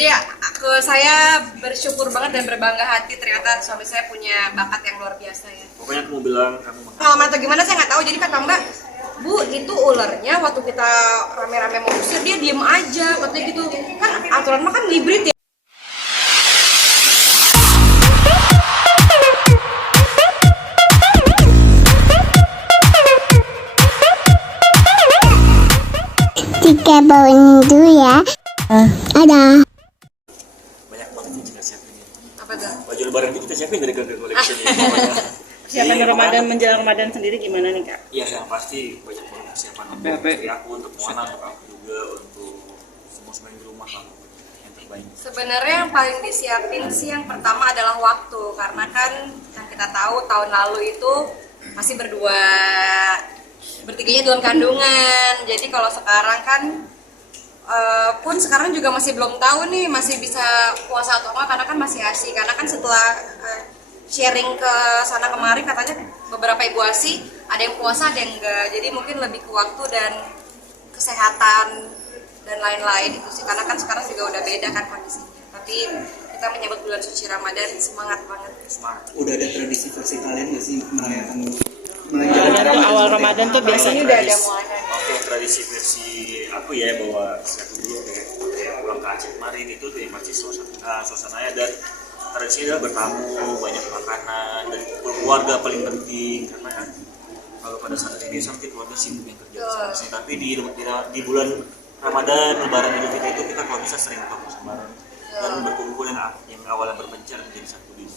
jadi saya bersyukur banget dan berbangga hati ternyata suami saya punya bakat yang luar biasa ya. Pokoknya aku mau bilang kamu pengalaman atau gimana saya nggak tahu, jadi kata Mbak, Bu itu ularnya waktu kita rame-rame mau usir dia diem aja katanya gitu kan, aturan mah kan hibrid ya. Tiga bawain dulu ya. Ada. banyak banget yang kita siapin ya. Apa tuh? Baju lebaran itu kita siapin dari collection ini. Persiapan Ramadan menjelang Ramadan sendiri gimana nih Kak? Iya, yang pasti banyak banget persiapan untuk dari aku, untuk Moana, untuk aku juga, untuk semua yang di rumah lah, yang terbaik. Sebenarnya yang paling disiapin sih yang pertama adalah waktu, karena kan yang kita tahu tahun lalu itu masih berdua, bertiganya dalam kandungan. Jadi kalau sekarang kan pun sekarang juga masih belum tahu nih masih bisa puasa atau enggak, karena kan masih ASI. Karena kan setelah sharing ke sana kemari katanya beberapa ibu ASI ada yang puasa ada yang enggak. Jadi mungkin lebih ke waktu dan kesehatan dan lain-lain itu sih, karena kan sekarang juga udah beda kan kondisinya. Tapi kita menyambut bulan suci Ramadan semangat banget. Semangat. Udah ada tradisi versi kalian nggak sih merayakan Ramadan awal Ramadan tuh biasanya udah ada Moana. Oke, tradisi versi aku ya, bahwa sejak dulu kayak pulang ke Aceh kemarin itu tuh yang pasti suasananya, dan tradisi adalah bertamu, banyak makanan, dan kumpul keluarga paling penting. Karena kan kalau pada saat ini biasa mungkin keluarga sibuk yang kerja sana sini, tapi di bulan Ramadan, Lebaran, Idul Fitri itu kita kalau bisa sering ketemu sama bareng dan berkumpul yang awalnya berpencar menjadi satu di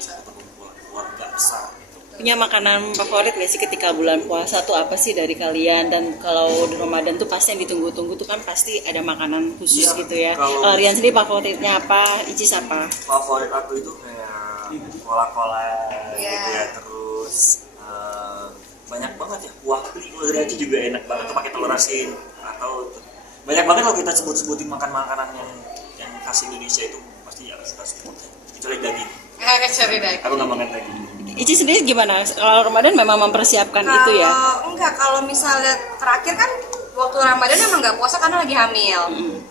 satu perkumpulan keluarga besar. punya makanan favorit nggak sih ketika bulan puasa tuh apa sih dari kalian? Dan kalau di Ramadan tuh pasti yang ditunggu-tunggu tuh kan pasti ada makanan khusus Iya, gitu ya. kalau Rian sendiri favoritnya apa? Icis apa? Favorit aku itu kayak kola-kola gitu ya, terus banyak banget ya, kuah peli dari Aceh juga enak banget tuh pakai telur asin, atau banyak banget kalau kita sebut-sebutin makan-makanan yang khas Indonesia itu pasti aku suka semua, kecuali daging. Kecuali daging. Aku nggak makan daging. Icis sendiri gimana? Kalau Ramadan memang mempersiapkan itu ya? Enggak, kalau misalnya terakhir kan waktu Ramadan emang nggak puasa karena lagi hamil.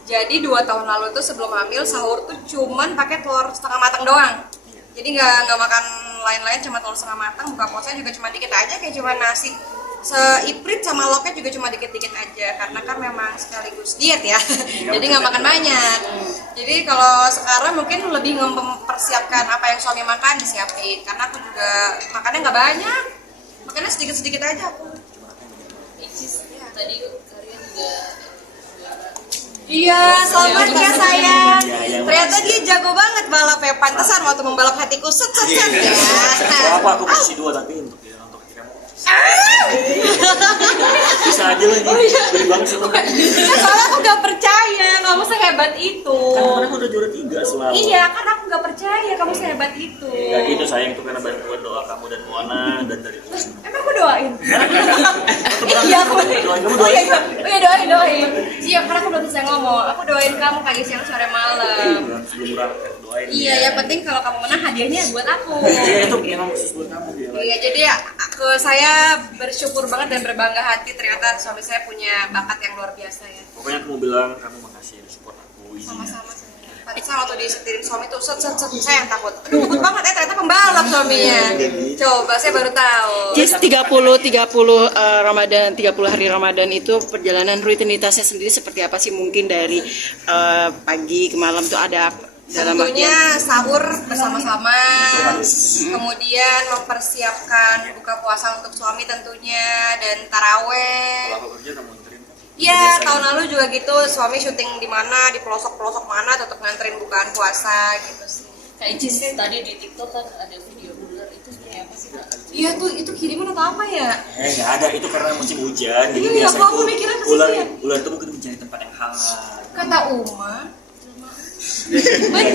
Jadi 2 tahun lalu tuh sebelum hamil sahur tuh cuman pakai telur setengah matang doang. Jadi nggak makan lain-lain, cuma telur setengah matang. Buka puasanya juga cuma dikit aja, kayak cuma nasi seiprit sama loknya juga cuma dikit-dikit aja, karena kan memang sekaligus diet ya. Jadi nggak makan banyak. Jadi kalau sekarang mungkin lebih mempersiapkan apa yang suami makan disiapin, karena aku juga makannya nggak banyak, makannya sedikit-sedikit aja aku. Tadi kalian juga Iya, selamat ya sayang. Ternyata dia jago banget balap ya, pantesan waktu membalap hatiku set ya. Aku posisi 2 tapi untuk kamu bisa aja lagi. Beri bang sih. Soalnya aku gak percaya kamu sehebat itu. Kan kemarin aku udah juara 3 selalu. Iya, kan aku gak percaya kamu sehebat itu. Ya itu sayang, itu karena bantuan doa kamu dan Moana dan dari Kusma. Emang aku doain? Iya, aku Doain kamu, Oh iya, doain. Siap, karena aku belum bisa ngomong. Aku doain kamu pagi, siang, sore, malam. Sebelum berangkat doain. Iya, yang penting kalau kamu menang hadiahnya buat aku. Iya, itu memang khusus buat kamu ya. Iya, jadi saya bersyukur banget dan berbangga hati ternyata suami saya punya bakat yang luar biasa ya. Pokoknya aku mau bilang kamu makasih udah support aku ini. Sama-sama. Pantesan waktu disetirin suami tuh set saya yang takut. Aduh, takut banget ternyata pembalap suaminya. Coba saya baru tahu. Icis 30 Ramadan, 30 hari Ramadan itu perjalanan rutinitasnya sendiri seperti apa sih? Mungkin dari pagi ke malam tuh ada dalam Tentunya sahur bersama-sama, kemudian mempersiapkan buka puasa untuk suami tentunya, dan taraweh. Kalau aku kerja kamu nganterin. Iya, tahun lalu juga gitu, suami syuting di mana, di pelosok-pelosok mana, tetap nganterin bukaan puasa gitu sih. Kak Icis tadi di TikTok kan ada video ular, itu sebenarnya apa sih Kak? Iya tuh, itu kiriman atau apa ya? Nggak ada, itu karena musim hujan. Jadi Iya, biasa aku itu mikirnya ke situ ya. ular itu mungkin mencari tempat yang hangat. Kata Uma. Benar,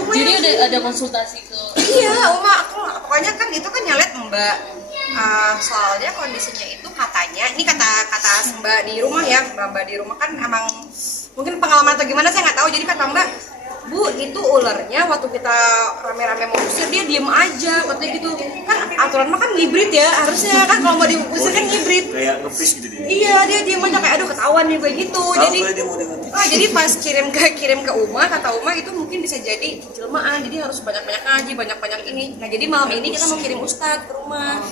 Uma. Jadi ada konsultasi ke Iya, Uma, pokoknya kan itu kan nyalet Mbak. Soalnya kondisinya itu katanya, ini kata Mbak di rumah ya, Mbak di rumah kan emang mungkin pengalaman atau gimana saya nggak tahu. Jadi kata Mbak, Bu itu ularnya waktu kita rame-rame mau usir dia diem aja katanya gitu. Kan aturan mah kan ngibrit ya, harusnya kan kalau mau diusir kan ngibrit. Kayak nge-freeze gitu dia. Iya, dia diem aja kayak aduh ketahuan nih gue gitu. Jadi Dia mau dengerin. jadi pas kirim ke Uma, kata Uma itu mungkin bisa jadi jelmaan, jadi harus banyak-banyak ngaji, banyak-banyak ini. Nah jadi malam ini kita mau kirim ustadz ke rumah,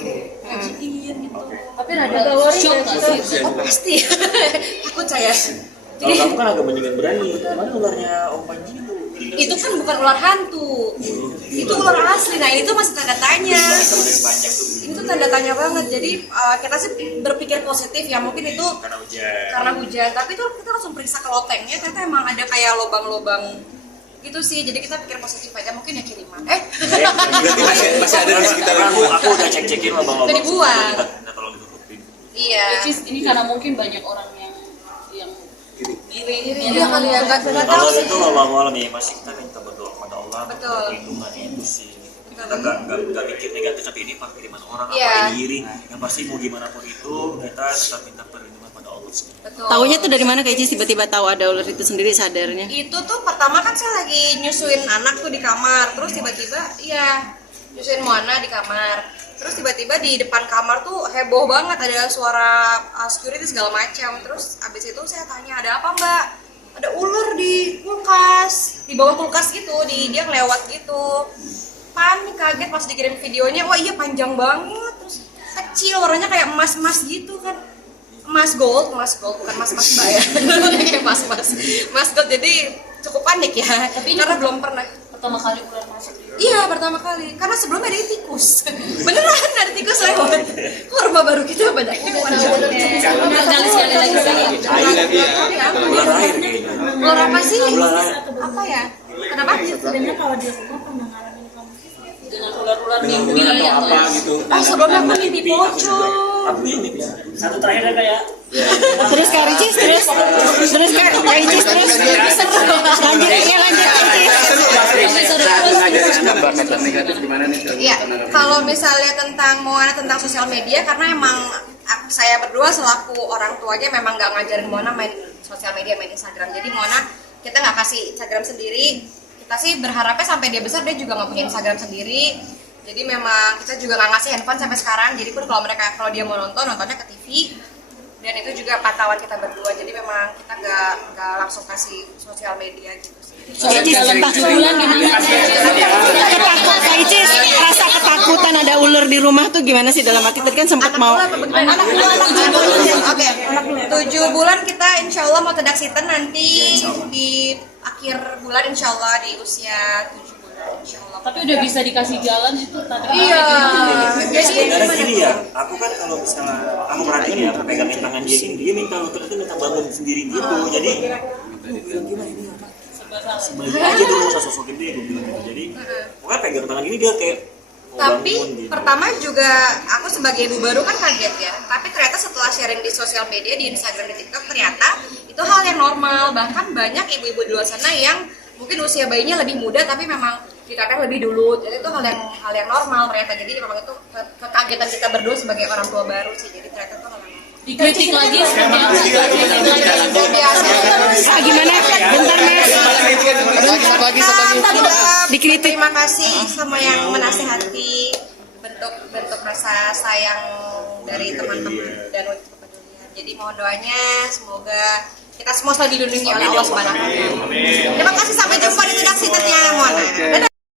ngajiin gitu. Tapi ada shock nggak sih? Oh pasti, takut saya. Kalau Jadi kamu kan agak mendingan berani. Mana ularnya Om Panji itu? itu kan bukan ular hantu, itu ular asli. Nah ini tuh masih tanda tanya. Panjang tuh. Itu tanda tanya banget. Jadi kita sih berpikir positif ya, mungkin itu karena hujan. Tapi itu kita langsung periksa ke lotengnya, ternyata emang ada kayak lubang-lubang gitu sih. Jadi kita pikir positif aja, mungkin ya kiriman. Masih ada di sekitar Aku udah cek-cekin lubang-lubang. Udah dibuang. Udah tolong ditutupin. Iya. Which is ini karena mungkin banyak orang yang iri Iya kali ya, nggak tahu Kalau sih. itu awal-awal ya masih kita minta berdoa kepada Allah. Betul. Perlindungan itu sih. Kita nggak mikir negatif, tapi ini kiriman orang Iya. apa iri. Yang pasti mau gimana pun itu kita tetap minta perlindungan pada Allah sih. Betul. Taunya tuh dari mana Kak Icis tiba-tiba tahu ada ular itu sendiri sadarnya? Itu tuh pertama kan saya lagi nyusuin anak tuh di kamar, terus tiba-tiba nyusuin Moana di kamar. Terus tiba-tiba di depan kamar tuh heboh banget, ada suara security segala macam. Terus abis itu saya tanya, ada apa mbak? Ada ular di kulkas, di bawah kulkas gitu, dia ngelewat gitu. Panik, kaget pas dikirim videonya, wah iya panjang banget, terus kecil, warnanya kayak emas-emas gitu kan. Emas gold, bukan mas-mas mbak ya. Kayak mas gold, jadi cukup panik ya. Tapi ini karena belum pernah. pertama kali ular masuk. Iya pertama kali, karena sebelumnya ada tikus. Beneran ada tikus lewat. Kok rumah baru kita banyak tikus. Gali sekali lagi Ular air kayaknya. Ular apa sih? Ular air. Apa ya? Kenapa? dengan ular-ular mimpi atau gitu. Oh sebelumnya aku mimpi pocong. Aku ini bisa. Satu terakhir ada ya. Terus Kak Ricis, terus Kak Ricis, terus lanjut Kak Icis. Dampak negatif gimana nih? Iya, kalau misalnya tentang Moana, tentang sosial media, karena emang saya berdua selaku orang tuanya memang nggak ngajarin Moana main sosial media, main Instagram. Jadi Moana kita nggak kasih Instagram sendiri. Kita sih berharapnya sampai dia besar dia juga nggak punya Instagram sendiri. Jadi memang kita juga nggak ngasih handphone sampai sekarang. Jadi pun kalau dia mau nontonnya ke TV. Dan itu juga pantauan kita berdua. Jadi memang kita nggak langsung kasih sosial media gitu sih. dalam 7 bulan gimana? Ketakut Kak Icis, rasa ketakutan ada ular di rumah tuh gimana sih dalam hati? Tadi kan sempat mau Anak bulan. Oke, 7 bulan kita insya Allah mau tedaksitan nanti di akhir bulan insya Allah di usia 7 bulan insya Allah. Tapi udah bisa dikasih jalan itu tadi. Iya. Jadi Sebenarnya gini ya, aku kan kalau misalnya aku perhatiin ya, aku pegangin tangan dia ini, dia minta lutut itu minta bangun sendiri gitu. Jadi aku bilang gila ini anak sebenarnya aja dulu usah sosokin dia, gue bilang gitu. Jadi pokoknya pegang tangan gini dia kayak mau tapi bangun gitu. pertama juga aku sebagai ibu baru kan kaget ya. Tapi ternyata setelah sharing di sosial media, di Instagram, di TikTok, ternyata itu hal yang normal. Bahkan banyak ibu-ibu di luar sana yang mungkin usia bayinya lebih muda tapi memang dikatakan lebih dulu. Jadi itu hal yang normal ternyata. Jadi memang itu kekagetan kita berdua sebagai orang tua baru sih. Jadi ternyata itu hal yang normal. Dikritik lagi seperti apa? gimana? Bentar Mas. Dikritik. Terima kasih sama yang menasehati bentuk rasa sayang dari teman-teman dan untuk kepedulian. Jadi mohon doanya semoga kita semua selalu dilindungi oleh Allah Subhanahu wa taala. Terima kasih, sampai jumpa di redaksi ternyata Moana. Dadah.